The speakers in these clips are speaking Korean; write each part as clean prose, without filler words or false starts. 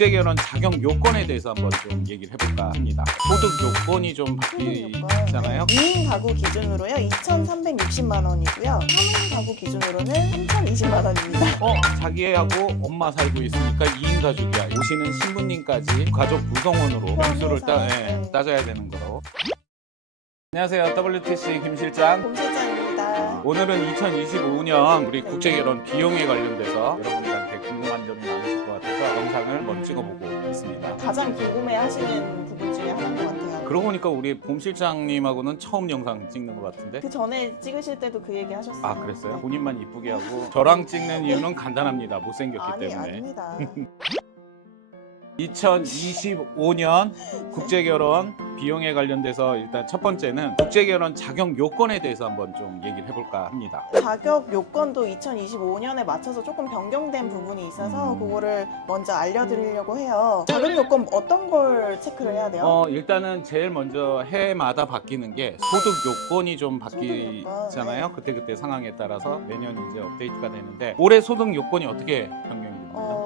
국제결혼 자격 요건에 대해서 한번 좀 얘기를 해볼까 합니다. 소득 요건이 좀 바뀌잖아요. 2인 가구 기준으로요 2,360만 원이고요. 3인 가구 기준으로는 3,020만 원입니다. 자기하고 엄마 살고 있으니까 2인 가족이야. 오시는 신부님까지 가족 구성원으로 점수를 따져야 되는 거로. 안녕하세요. WTC 김 실장. 곰 실장입니다. 오늘은 2025년 우리 국제결혼 비용에 관련돼서 여러분들한테 궁금한 점이 많으실 것 같아서 영상을 한번 찍어보고 있습니다. 가장 궁금해하시는 부분 중에 하나인 것 같아요. 그러고 보니까 우리 곰 실장님하고는 처음 영상 찍는 것 같은데. 그 전에 찍으실 때도 그 얘기 하셨어요. 아, 그랬어요? 네. 본인만 이쁘게 하고 저랑 찍는 이유는 간단합니다. 못생겼기 때문에. 아닙니다. 2025년 국제결혼 비용에 관련돼서 일단 첫 번째는 국제결혼 자격 요건에 대해서 한번 좀 얘기를 해볼까 합니다. 자격 요건도 2025년에 맞춰서 조금 변경된 부분이 있어서 그거를 먼저 알려드리려고 해요. 자격 요건 어떤 걸 체크를 해야 돼요? 일단은 제일 먼저 해마다 바뀌는 게 소득 요건이 좀 소득 바뀌잖아요. 요건, 그때그때 상황에 따라서 매년 이제 업데이트가 되는데 올해 소득 요건이 어떻게 변경이 됩니까?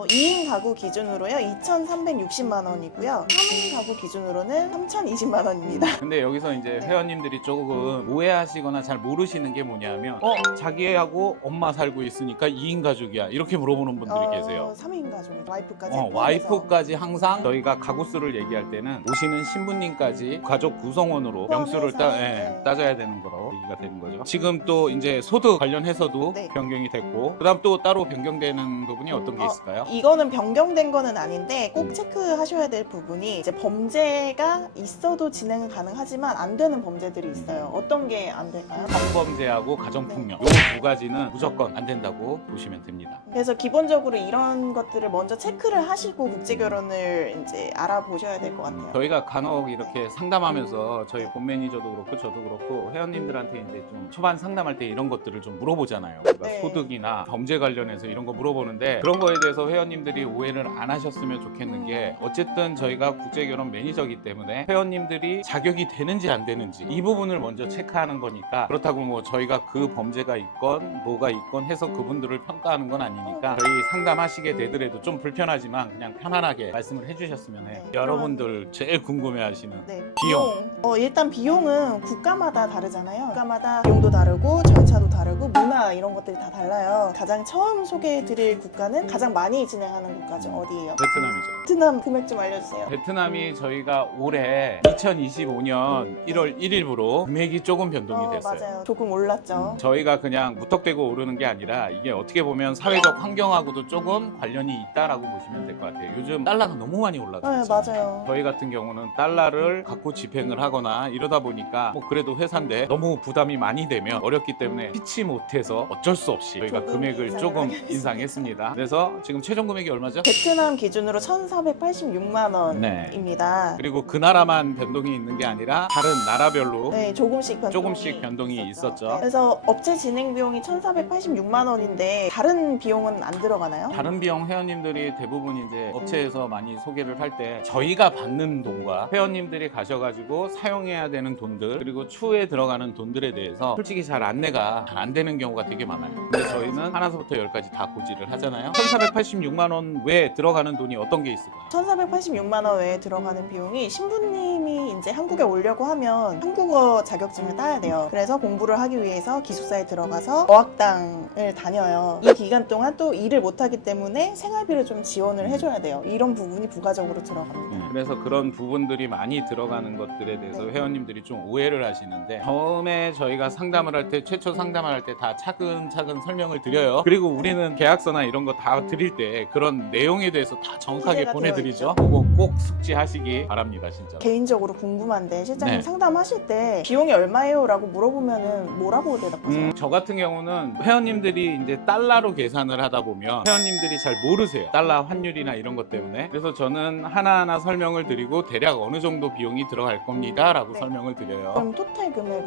2인 가구 기준으로요 2,360만 원이고요. 3인 가구 기준으로는 3,020만 원입니다. 근데 여기서 이제 회원님들이 조금 오해하시거나 잘 모르시는 게 뭐냐면 자기하고 엄마 살고 있으니까 2인 가족이야 이렇게 물어보는 분들이 계세요. 3인 가족이 와이프까지 와이프까지 항상 저희가 가구수를 얘기할 때는 오시는 신부님까지 가족 구성원으로 명수를 따져야 되는 거로 얘기가 되는 거죠. 지금 또 이제 소득 관련해서도 변경이 됐고 그다음 또 따로 변경되는 부분이 어떤 게 있을까요? 이거는 변경된 거는 아닌데 꼭 체크하셔야 될 부분이 이제 범죄가 있어도 진행은 가능하지만 안 되는 범죄들이 있어요. 어떤 게 안 될까요? 성범죄하고 가정폭력 이 두 가지는 무조건 안 된다고 보시면 됩니다. 그래서 기본적으로 이런 것들을 먼저 체크를 하시고 국제결혼을 이제 알아보셔야 될 것 같아요. 저희가 간혹 이렇게 상담하면서 저희 본 매니저도 그렇고 저도 그렇고 회원님들한테 이제 좀 초반 상담할 때 이런 것들을 좀 물어보잖아요. 그러니까 소득이나 범죄 관련해서 이런 거 물어보는데 그런 거에 대해서 회원님들이 오해를 안 하셨으면 좋겠는 게 어쨌든 저희가 국제결혼 매니저이기 때문에 회원님들이 자격이 되는지 안 되는지 이 부분을 먼저 체크하는 거니까 그렇다고 뭐 저희가 그 범죄가 있건 뭐가 있건 해서 그분들을 평가하는 건 아니니까 저희 상담하시게 되더라도 좀 불편하지만 그냥 편안하게 말씀을 해주셨으면 해요. 여러분들 제일 궁금해하시는 비용. 일단 비용은 국가마다 다르잖아요. 국가마다 비용도 다르고 절차도 다르고 문화 이런 것들이 다 달라요. 가장 처음 소개해드릴 국가는 가장 많이 진행하는 국가죠. 어디예요? 베트남이죠. 베트남 금액 좀 알려주세요. 베트남이 저희가 올해 2025년 1월 1일부로 금액이 조금 변동이 됐어요. 맞아요. 조금 올랐죠. 저희가 그냥 무턱대고 오르는 게 아니라 이게 어떻게 보면 사회적 환경하고도 조금 관련이 있다라고 보시면 될 것 같아요. 요즘 달러가 너무 많이 올라갔죠. 맞아요. 저희 같은 경우는 달러를 갖고 집행을 하거나 이러다 보니까 뭐 그래도 회사인데 너무 부담이 많이 되면 어렵기 때문에 피치 못해서 어쩔 수 없이 저희가 금액을 조금 인상했습니다. 그래서 지금 최종 금액이 얼마죠? 베트남 기준으로 1,486만 원입니다. 그리고 그 나라만 변동이 있는 게 아니라 다른 나라별로 조금씩 변동이 있었죠. 그래서 업체 진행 비용이 1,486만 원인데 다른 비용은 안 들어가나요? 다른 비용 회원님들이 대부분 이제 업체에서 많이 소개를 할 때 저희가 받는 돈과 회원님들이 가셔가지고 사용해야 되는 돈들 그리고 추후에 들어가는 돈들에 대해서 솔직히 잘 안내가 잘 안 되는 경우가 되게 많아요. 근데 저희는 하나서부터 열까지 다 고지를 하잖아요. 1,486만 원 외에 들어가는 돈이 어떤 게 있을까요? 1,486만 원 외에 들어가는 비용이 신부님이 이제 한국에 오려고 하면 한국어 자격증을 따야 돼요. 그래서 공부를 하기 위해서 기숙사에 들어가서 어학당을 다녀요. 이 기간 동안 또 일을 못하기 때문에 생활비를 좀 지원을 해줘야 돼요. 이런 부분이 부가적으로 들어갑니다. 그래서 그런 부분들이 많이 들어가는 것들에 대해서 회원님들이 좀 오해를 하시는데 처음에 저희가 상담을 할 때 최초 상담을 할 때 다 차근차근 설명을 드려요. 그리고 우리는 계약서나 이런 거 다 드릴 때 그런 내용에 대해서 다 정확하게 보내드리죠. 그거 꼭 숙지하시기 바랍니다. 진짜 개인적으로 궁금한데 실장님 상담하실 때 비용이 얼마예요? 라고 물어보면은 뭐라고 대답하세요? 저 같은 경우는 회원님들이 이제 달러로 계산을 하다 보면 회원님들이 잘 모르세요. 달러 환율이나 이런 것 때문에. 그래서 저는 하나하나 설명을 드리고 대략 어느 정도 비용이 들어갈 겁니다 라고 설명을 드려요. 그럼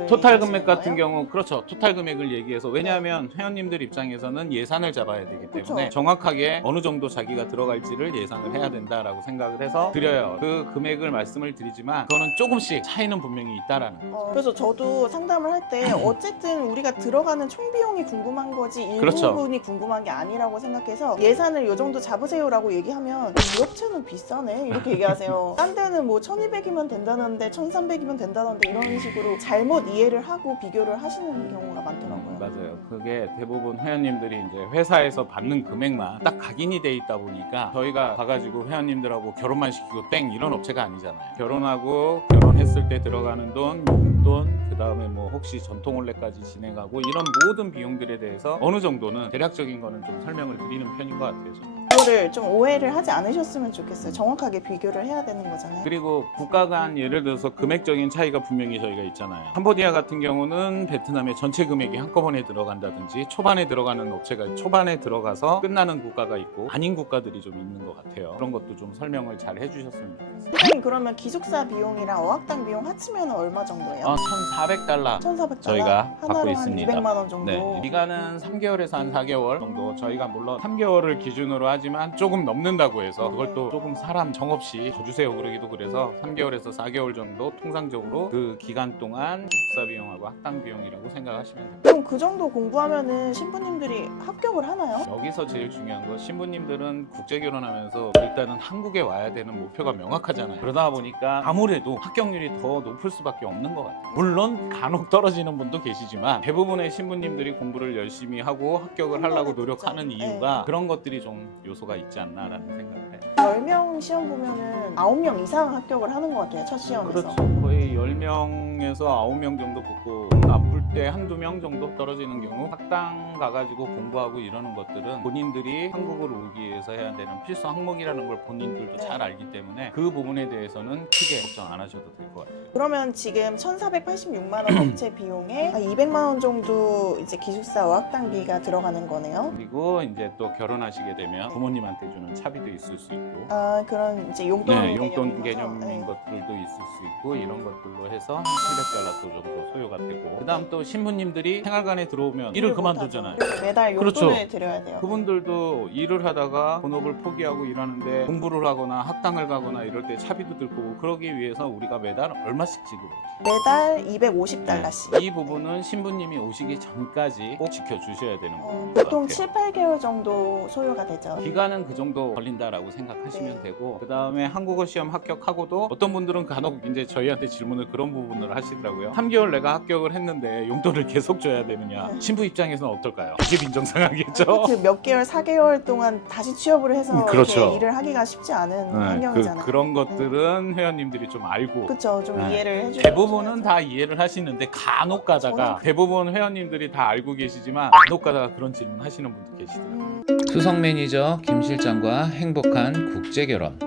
토탈 금액 같은 경우 그렇죠. 토탈 금액을 얘기해서 왜냐하면 회원님들 입장에서는 예산을 잡아야 되기 때문에 정확하게 어느 정도 자기가 들어갈지를 예상을 해야 된다라고 생각을 해서 드려요. 그 금액을 말씀을 드리지만 그거는 조금씩 차이는 분명히 있다라는 거죠. 그래서 저도 상담을 할 때 어쨌든 우리가 들어가는 총 비용이 궁금한 거지 그렇죠. 일부분이 궁금한 게 아니라고 생각해서 예산을 요 정도 잡으세요라고 얘기하면 이 업체는 비싸네 이렇게 얘기하세요. 딴 데는 뭐 1200이면 된다는데 1300이면 된다는데 이런 식으로 잘못 이해를 하고 비교를 하시는 경우가 많더라고요. 맞아요. 그게 대부분 회원님들이 이제 회사에서 받는 금액만 딱 각인이 돼 있다 보니까 저희가 가가지고 회원님들하고 결혼만 시키고 땡 이런 업체가 아니잖아요. 결혼하고 결혼했을 때 들어가는 돈, 용돈, 그 다음에 뭐 혹시 전통혼례까지 진행하고 이런 모든 비용들에 대해서 어느 정도는 대략적인 거는 좀 설명을 드리는 편인 것 같아요. 저는. 그거를 좀 오해를 하지 않으셨으면 좋겠어요. 정확하게 비교를 해야 되는 거잖아요. 그리고 국가 간 예를 들어서 금액적인 차이가 분명히 저희가 있잖아요. 캄보디아 같은 경우는 베트남의 전체 금액이 한꺼번에 들어간다든지 초반에 들어가는 업체가 초반에 들어가서 끝나는 국가가 있고 아닌 국가들이 좀 있는 것 같아요. 그런 것도 좀 설명을 잘 해주셨으면 좋겠어요. 선생님 그러면 기숙사 비용이랑 어학당 비용 합치면 얼마 정도예요? 1,400달러 1,400달러? 저희가 받고 하나로 있습니다. 한 200만 원 정도? 네, 기간은 3개월에서 한 4개월 정도. 저희가 물론 3개월을 기준으로 하지만 조금 넘는다고 해서 그걸 또 조금 사람 정없이 더 주세요 그러기도 그래서 3개월에서 4개월 정도 통상적으로 그 기간 동안 기숙사 비용하고 학당 비용이라고 생각하시면 됩니다. 그럼 그 정도 공부하면은 신부님들이 합격을 하나요? 여기서 제일 중요한 거 신부님들은 국제 결혼하면서 일단은 한국에 와야 되는 목표가 명확하잖아요. 그러다 보니까 아무래도 합격률이 더 높을 수밖에 없는 것 같아요. 물론 간혹 떨어지는 분도 계시지만 대부분의 신부님들이 공부를 열심히 하고 합격을 하려고 노력하는 이유가 그런 것들이 좀 요소가 있지 않나라는 생각을 해요. 10명 시험 보면은 9명 이상 합격을 하는 것 같아요. 첫 시험에서. 그렇죠. 거의 10명에서 9명 정도 붙고 나쁠 때 한두 명 정도 떨어지는 경우 학당 가가지고 공부하고 이러는 것들은 본인들이 한국으로 오기 위해서 해야 되는 필수 항목이라는 걸 본인들도 잘 알기 때문에 그 부분에 대해서는 크게 걱정 안 하셔도 될 것 같아요. 그러면 지금 1,486만 원 업체 비용에 200만 원 정도 이제 기숙사 어학당비가 들어가는 거네요. 그리고 이제 또 결혼하시게 되면 부모님한테 주는 차비도 있을 수 있고 그런 이제 용돈 네, 용돈 개념인 거죠? 개념인 네. 것들도 있을 수 있고 이런 것들로 해서 700달러 정도 소요가 되고 그다음 또 신부님들이 생활관에 들어오면 일을 그만두잖아요. 그래서 매달 용돈을 그렇죠. 드려야 돼요. 그분들도 일을 하다가 본업을 포기하고 일하는데 공부를 하거나 학당을 가거나 이럴 때 차비도 들 거고 그러기 위해서 우리가 매달 얼마씩 지급을 해요. 매달 250달러씩. 이 부분은 신부님이 오시기 전까지 꼭 지켜주셔야 되는 부분인 것 보통 같아요. 7, 8개월 정도 소요가 되죠. 기간은 그 정도 걸린다라고 생각하시면 네. 되고 그 다음에 한국어 시험 합격하고도 어떤 분들은 간혹 이제 저희한테 질문을 그런 부분을 하시더라고요. 3개월 내가 합격을 했는데 용돈을 계속 줘야 되느냐. 네. 신부 입장에서는 어떨까요? 이게 빈정상하겠죠? 그 몇 개월, 4개월 동안 다시 취업을 해서 그렇죠. 이렇게 일을 하기가 쉽지 않은 환경이잖아요. 그런 것들은 회원님들이 좀 알고 그렇죠. 좀 네. 이해를 해주고 대부분은 다 이해를 하시는데 간혹 가다가 저는- 대부분 회원님들이 다 알고 계시지만 간혹 가다가 그런 질문 하시는 분도 계시더라고요. 수석 매니저 김 실장과 행복한 국제결혼.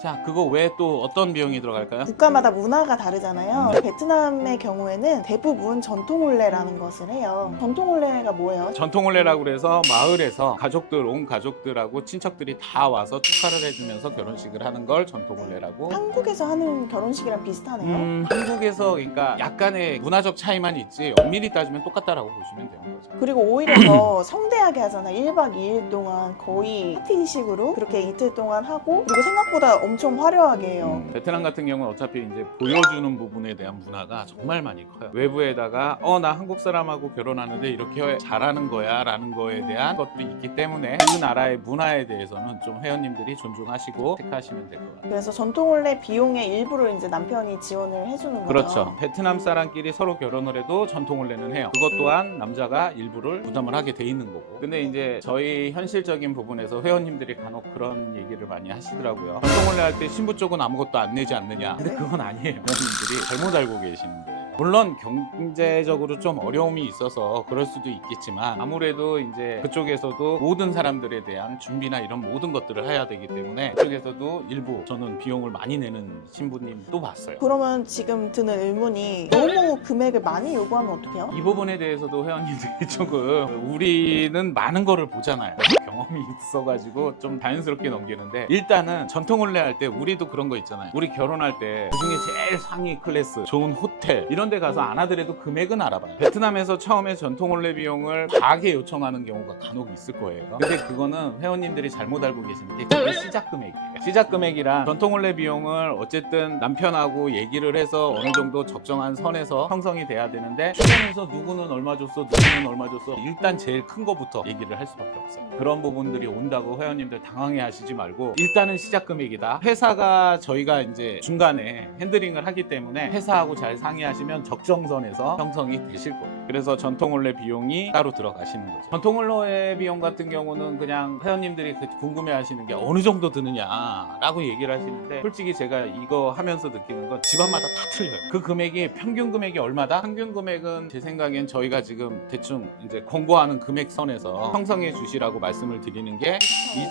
자, 그거 외에 또 어떤 비용이 들어갈까요? 국가마다 문화가 다르잖아요. 네. 베트남의 경우에는 대부분 전통혼례라는 것을 해요. 전통혼례가 뭐예요? 전통혼례라고 그래서 마을에서 가족들, 온 가족들하고 친척들이 다 와서 축하를 해주면서 결혼식을 하는 걸 전통혼례라고. 한국에서 하는 결혼식이랑 비슷하네요. 한국에서 그러니까 약간의 문화적 차이만 있지 엄밀히 따지면 똑같다라고 보시면 되는 거죠. 그리고 오히려 더 성대하게 하잖아요. 1박 2일 동안 거의 파티식으로 그렇게 이틀 동안 하고 그리고 생각보다 엄청 화려하게 해요. 베트남 같은 경우는 어차피 이제 보여주는 부분에 대한 문화가 정말 많이 커요. 외부에다가 나 한국 사람하고 결혼하는데 이렇게 잘하는 거야 라는 거에 대한 것들이 있기 때문에 그 나라의 문화에 대해서는 좀 회원님들이 존중하시고 체크하시면 될 것 같아요. 그래서 전통혼례 비용의 일부를 이제 남편이 지원을 해주는 거죠. 그렇죠. 베트남 사람끼리 서로 결혼을 해도 전통혼례는 해요. 그것 또한 남자가 일부를 부담을 하게 돼 있는 거고. 근데 이제 저희 현실적인 부분에서 회원님들이 간혹 그런 얘기를 많이 하시더라고요. 전통혼례 할 때 신부 쪽은 아무것도 안 내지 않느냐. 근데 그건 아니에요. 회원님들이 잘못 알고 계시는 거예요. 물론 경제적으로 좀 어려움이 있어서 그럴 수도 있겠지만 아무래도 이제 그쪽에서도 모든 사람들에 대한 준비나 이런 모든 것들을 해야 되기 때문에 그쪽에서도 일부 저는 비용을 많이 내는 신부님도 봤어요. 그러면 지금 드는 의문이 너무 금액을 많이 요구하면 어떡해요? 이 부분에 대해서도 회원님들이 조금 우리는 많은 거를 보잖아요. 경험 경험이 있어가지고 좀 자연스럽게 넘기는데, 일단은 전통 혼례 할 때 우리도 그런 거 있잖아요. 우리 결혼할 때 그중에 제일 상위 클래스 좋은 호텔 이런 데 가서 안 하더라도 금액은 알아봐요. 베트남에서 처음에 전통 혼례 비용을 과하게 요청하는 경우가 간혹 있을 거예요. 근데 그거는 회원님들이 잘못 알고 계시는 게 그게 시작 금액이에요. 시작 금액이란 전통 혼례 비용을 어쨌든 남편하고 얘기를 해서 어느 정도 적정한 선에서 형성이 돼야 되는데, 주변에서 누구는 얼마 줬어, 누구는 얼마 줬어, 일단 제일 큰 거부터 얘기를 할 수밖에 없어요. 그런 부분들이 온다고 회원님들 당황해 하시지 말고, 일단은 시작 금액이다. 회사가 저희가 이제 중간에 핸들링을 하기 때문에 회사하고 잘 상의하시면 적정선에서 형성이 되실 거예요. 그래서 전통 혼례 비용이 따로 들어가시는 거죠. 전통 혼례 비용 같은 경우는 그냥 회원님들이 궁금해 하시는 게 어느 정도 드느냐라고 얘기를 하시는데, 솔직히 제가 이거 하면서 느끼는 건 집안마다 다 틀려요. 그 금액이 평균 금액이 얼마다? 평균 금액은 제 생각엔 저희가 지금 대충 이제 공고하는 금액선에서 형성해 주시라고 말씀을 드리는 게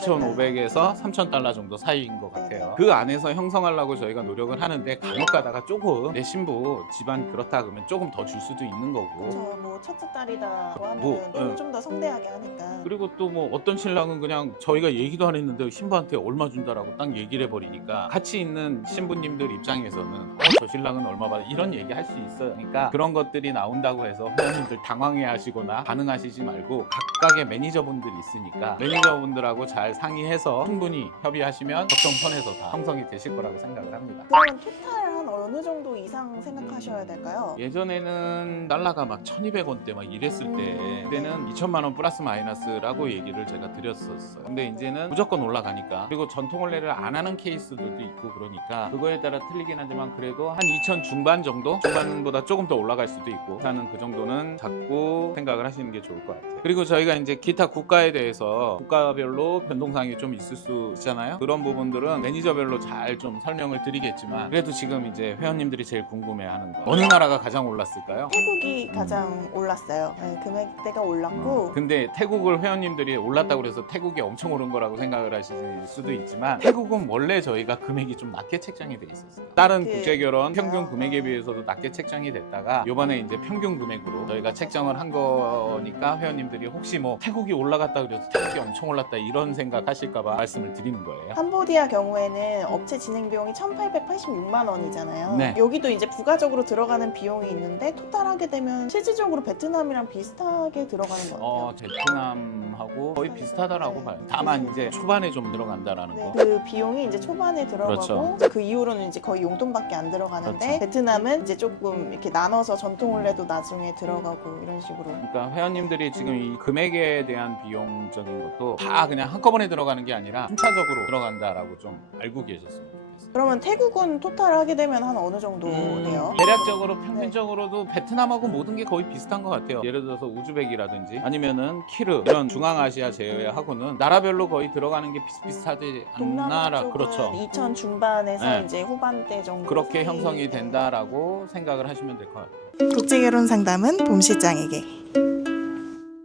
2,500에서 3,000달러 정도 사이인 것 같아요. 그 안에서 형성하려고 저희가 노력을 하는데, 간혹 가다가 조금 내 신부 집안 그렇다 그러면 조금 더 줄 수도 있는 거고, 저 뭐 첫째 딸이다 하면 뭐, 좀 더 성대하게 하니까. 그리고 또 뭐 어떤 신랑은 그냥 저희가 얘기도 안 했는데 신부한테 얼마 준다라고 딱 얘기를 해버리니까, 같이 있는 신부님들 입장에서는 저 신랑은 얼마 받아 이런 얘기 할 수 있어요. 그러니까 그런 것들이 나온다고 해서 회원님들 당황해 하시거나 반응하시지 말고, 각각의 매니저분들이 있으니까 매니저분들하고 잘 상의해서 충분히 협의하시면 적정선에서 다 형성이 되실 거라고 생각을 합니다. 그러면 토탈 한 어느 정도 이상 생각하셔야 될까요? 예전에는 달러가 막 1,200원대 막 이랬을 때, 그때는 2천만 원 플러스 마이너스라고 얘기를 제가 드렸었어요. 근데 이제는 무조건 올라가니까, 그리고 전통 혼례를 안 하는 케이스들도 있고 그러니까 그거에 따라 틀리긴 하지만, 그래도 한 2천 중반 정도? 중반보다 조금 더 올라갈 수도 있고, 일단은 그 정도는 잡고 생각을 하시는 게 좋을 것 같아요. 그리고 저희가 이제 기타 국가에 대해서 국가별로 변동사항이 좀 있을 수 있잖아요. 그런 부분들은 매니저별로 잘 좀 설명을 드리겠지만, 그래도 지금 이제 회원님들이 제일 궁금해하는 거, 어느 나라가 가장 올랐을까요? 태국이 가장 올랐어요. 네, 금액대가 올랐고. 근데 태국을 회원님들이 올랐다고 해서 태국이 엄청 오른 거라고 생각을 하실 수도 있지만, 태국은 원래 저희가 금액이 좀 낮게 책정이 돼 있었어요. 다른 국제결혼 평균 금액에 비해서도 낮게 책정이 됐다가 요번에 이제 평균 금액으로 저희가 책정을 한 거니까, 회원님들이 혹시 뭐 태국이 올라갔다 그래서 태국이 엄청 올랐다 이런 생각 하실까 봐 말씀을 드리는 거예요. 캄보디아 경우에는 업체 진행 비용이 1,886만 원이잖아요. 네. 여기도 이제 부가적으로 들어가는 비용이 있는데, 토탈하게 되면 실질적으로 베트남이랑 비슷하게 들어가는 것 같아요. 베트남하고 거의 비슷하다라고 봐요. 다만 이제 초반에 좀 들어간다라는 네, 거. 그 비용이 이제 초반에 들어가고, 그렇죠. 그 이후로는 이제 거의 용돈밖에 안 들어가는데, 그렇죠. 베트남은 이제 조금 이렇게 나눠서 전통 혼례도 나중에 들어가고 이런 식으로. 그러니까 회원님들이 지금 이 금액에 대한 비용적인 것도 다 그냥 한꺼번에 들어가는 게 아니라 순차적으로 들어간다라고 좀 알고 계셨으면 좋겠어요. 그러면 태국은 토탈 하게 되면 한 어느 정도 돼요? 대략적으로 평균적으로도 베트남하고 모든 게 거의 비슷한 것 같아요. 예를 들어서 우즈벡이라든지 아니면은 키르, 이런 중앙아시아 제외하고는 나라별로 거의 들어가는 게 비슷비슷하지 동남아 않나라. 쪽은 그렇죠. 2000 중반에서 네. 이제 후반대 정도 그렇게 사이. 형성이 된다라고 생각을 하시면 될 것 같아요. 국제결혼 상담은 봄 실장에게.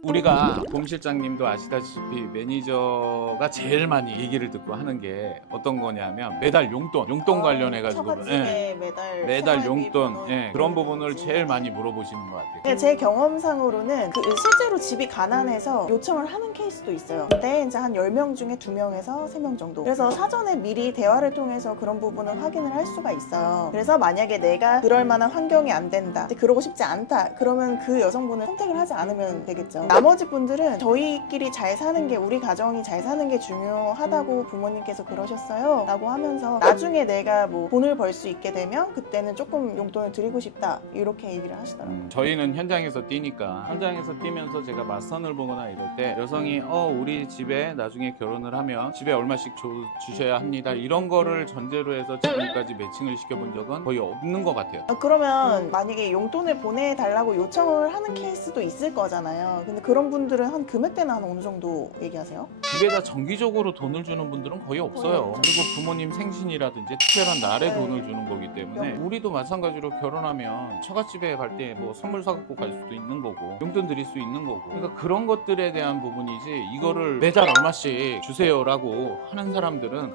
우리가 봄 실장님도 아시다시피 매니저가 제일 많이 얘기를 듣고 하는 게 어떤 거냐면, 매달 용돈 관련해가지고, 처갓집에 매달 생활비 용돈, 번호 그런 부분을 이런지. 제일 많이 물어보시는 것 같아요. 근데 제 경험상으로는 실제로 집이 가난해서 요청을 하는 케이스도 있어요. 근데 이제 한 10명 중에 2명에서 3명 정도. 그래서 사전에 미리 대화를 통해서 그런 부분을 확인을 할 수가 있어요. 그래서 만약에 내가 그럴 만한 환경이 안 된다, 그러고 싶지 않다, 그러면 그 여성분을 선택을 하지 않으면 되겠죠. 나머지 분들은 저희끼리 잘 사는 게, 우리 가정이 잘 사는 게 중요하다고 부모님께서 그러셨어요 라고 하면서, 나중에 내가 뭐 돈을 벌 수 있게 되면 그때는 조금 용돈을 드리고 싶다, 이렇게 얘기를 하시더라고요. 저희는 현장에서 뛰니까, 현장에서 뛰면서 제가 맞선을 보거나 이럴 때 여성이 우리 집에 나중에 결혼을 하면 집에 얼마씩 주셔야 합니다, 이런 거를 전제로 해서 지금까지 매칭을 시켜본 적은 거의 없는 것 같아요. 그러면 만약에 용돈을 보내달라고 요청을 하는 케이스도 있을 거잖아요. 근데 그런 분들은 한 금액대는 한 어느 정도 얘기하세요? 집에다 정기적으로 돈을 주는 분들은 거의 없어요. 없죠. 그리고 부모님 생신이라든지 특별한 날에 네. 돈을 주는 거기 때문에, 우리도 마찬가지로 결혼하면 처갓집에 갈 때 뭐 선물 사갖고 갈 수도 있는 거고, 용돈 드릴 수 있는 거고, 그러니까 그런 것들에 대한 부분이지, 이거를 매달 얼마씩 주세요라고 하는 사람들은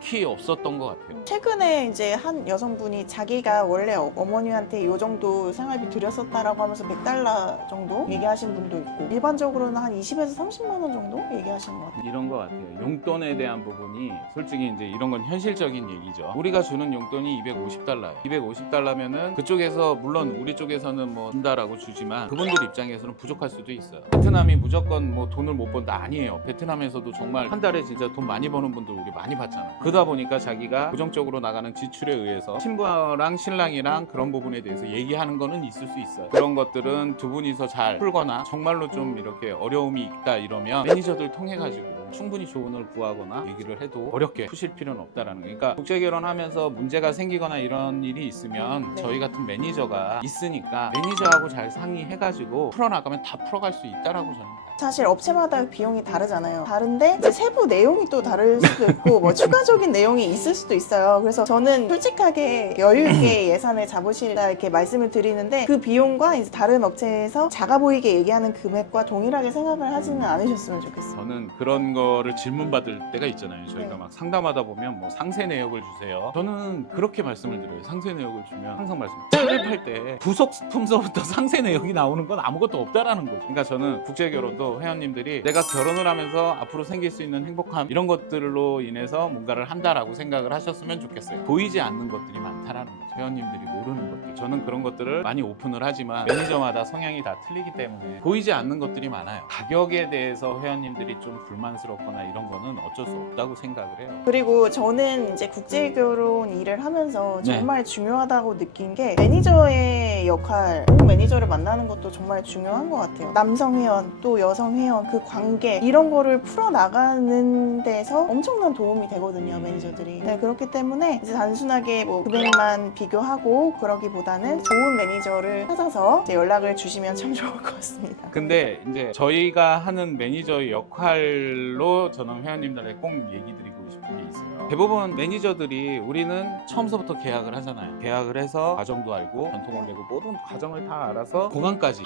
딱히 없었던 것 같아요. 최근에 이제 한 여성분이 자기가 원래 어머니한테 이 정도 생활비 드렸었다라고 하면서 $100 정도 얘기하신 분도 있고, 일반적으로는 한 20에서 30만 원 정도 얘기하시는 것 같아요. 이런 것 같아요. 용돈에 대한 부분이 솔직히 이제 이런 건 현실적인 얘기죠. 우리가 주는 용돈이 $250예요. $250면은 그쪽에서 물론 우리 쪽에서는 뭐 준다라고 주지만 그분들 입장에서는 부족할 수도 있어요. 베트남이 무조건 뭐 돈을 못 번다 아니에요. 베트남에서도 정말 한 달에 진짜 돈 많이 버는 분들 우리 많이 봤잖아요. 그러다 보니까 자기가 고정적으로 나가는 지출에 의해서 신부랑 신랑이랑 그런 부분에 대해서 얘기하는 거는 있을 수 있어요. 그런 것들은 두 분이서 잘 풀거나 정말로 좀 이렇게 어려움이 있다 이러면 매니저들 통해 가지고 충분히 조언을 구하거나 얘기를 해도 어렵게 푸실 필요는 없다라는 거예요. 그러니까 국제결혼하면서 문제가 생기거나 이런 일이 있으면 네. 저희 같은 매니저가 있으니까 매니저하고 잘 상의해가지고 풀어나가면 다 풀어갈 수 있다라고 저는 봐요. 사실 업체마다 비용이 다르잖아요. 다른데 이제 세부 내용이 또 다를 수도 있고 뭐 추가적인 내용이 있을 수도 있어요. 그래서 저는 솔직하게 여유 있게 예산을 잡으시라 이렇게 말씀을 드리는데, 그 비용과 이제 다른 업체에서 작아 보이게 얘기하는 금액과 동일하게 생각을 하지는 않으셨으면 좋겠어요. 저는 그런 거를 질문받을 때가 있잖아요. 저희가 네. 막 상담하다 보면 뭐 상세 내역을 주세요. 저는 그렇게 말씀을 드려요. 상세 내역을 주면 항상 차를 팔 때 부속품서부터 상세 내역이 나오는 건 아무것도 없다라는 거죠. 그러니까 저는 국제결혼도 회원님들이 내가 결혼을 하면서 앞으로 생길 수 있는 행복함 이런 것들로 인해서 뭔가를 한다라고 생각을 하셨으면 좋겠어요. 보이지 않는 것들이 많다라는 거죠. 회원님들이 모르는 것들. 저는 그런 것들을 많이 오픈을 하지만 매니저마다 성향이 다 틀리기 때문에 보이지 않는 것들이 많아요. 가격에 대해서 회원님들이 좀 불만스럽거나 이런 거는 어쩔 수 없다고 생각을 해요. 그리고 저는 이제 국제결혼 일을 하면서 네. 정말 중요하다고 느낀 게, 매니저의 역할, 꼭 매니저를 만나는 것도 정말 중요한 것 같아요. 남성 회원 또 여성 회원 그 관계 이런 거를 풀어나가는 데서 엄청난 도움이 되거든요, 매니저들이. 네, 그렇기 때문에 이제 단순하게 뭐 금액만 비교하고 그러기보다는 좋은 매니저를 찾아서 이제 연락을 주시면 참 좋을 것 같습니다. 근데 이제 저희가 하는 매니저의 역할로 저는 회원님들한테 꼭 얘기 드리고 싶은 게 있어요. 대부분 매니저들이 우리는 처음서부터 계약을 하잖아요. 계약을 해서 과정도 알고 전통을 내고 모든 과정을 다 알아서 보강까지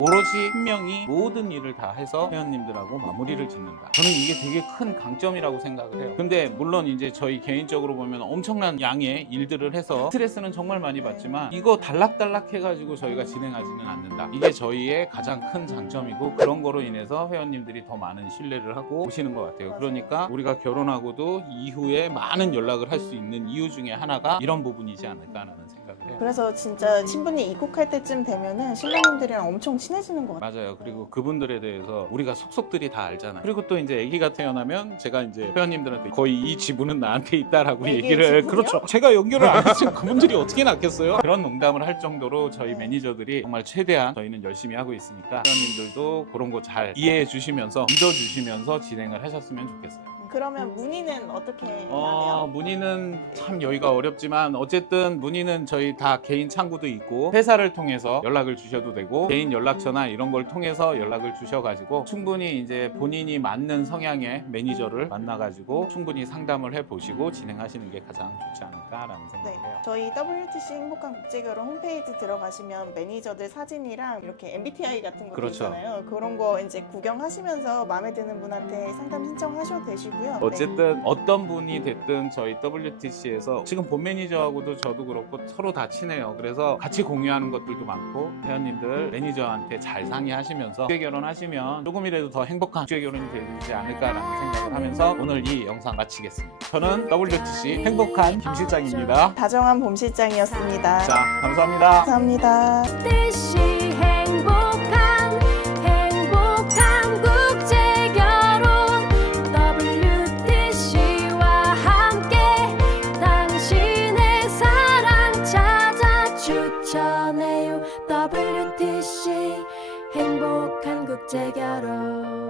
오로지 한 명이 모든 일을 다 해서 회원님들하고 마무리를 짓는다. 저는 이게 되게 큰 강점이라고 생각을 해요. 근데 물론 이제 저희 개인적으로 보면 엄청난 양의 일들을 해서 스트레스는 정말 많이 받지만 이거 달락달락 해가지고 저희가 진행하지는 않는다. 이게 저희의 가장 큰 장점이고 그런 거로 인해서 회원님들이 더 많은 신뢰를 하고 오시는 것 같아요. 그러니까 우리가 결혼하고도 이후에 많은 연락을 할 수 있는 이유 중에 하나가 이런 부분이지 않을까라는 생각을 해요. 그래서 진짜 신부님 입국할 때쯤 되면은 신랑님들이랑 엄청 친해지는 것 같아요. 맞아요. 그리고 그분들에 대해서 우리가 속속들이 다 알잖아요. 그리고 또 이제 아기가 태어나면 제가 이제 회원님들한테 거의 이 지분은 나한테 있다라고 아기의 얘기를 지분이요? 그렇죠. 제가 연결을 안 했으면 그분들이 어떻게 낳겠어요? 그런 농담을 할 정도로 저희 매니저들이 정말 최대한 저희는 열심히 하고 있으니까 회원님들도 그런 거 잘 이해해 주시면서 믿어 주시면서 진행을 하셨으면 좋겠어요. 그러면 문의는 어떻게 해야 돼요? 문의는 참 여기가 어렵지만 어쨌든 문의는 저희 다 개인 창구도 있고 회사를 통해서 연락을 주셔도 되고 개인 연락처나 이런 걸 통해서 연락을 주셔가지고 충분히 이제 본인이 맞는 성향의 매니저를 만나가지고 충분히 상담을 해보시고 진행하시는 게 가장 좋지 않을까라는 생각을 네, 해요. 저희 WTC 행복한 국제결혼 홈페이지 들어가시면 매니저들 사진이랑 이렇게 MBTI 같은 것도 그렇죠. 있잖아요. 그런 거 이제 구경하시면서 마음에 드는 분한테 상담 신청하셔도 되시고요. 어쨌든 어떤 분이 됐든 저희 WTC에서 지금 본 매니저하고도 저도 그렇고 서로 다 친해요. 그래서 같이 공유하는 것들도 많고 회원님들 매니저한테 잘 상의하시면서 국제결혼하시면 조금이라도 더 행복한 국제결혼이 되지 않을까라는 생각을 하면서 오늘 이 영상 마치겠습니다. 저는 WTC 행복한 김 실장입니다. 다정한 봄 실장이었습니다. 자, 감사합니다. 감사합니다. 뜻이 행복한 국제결혼 WTC와 함께 당신의 사랑 찾아 추천해요. WTC 행복한 국제결혼.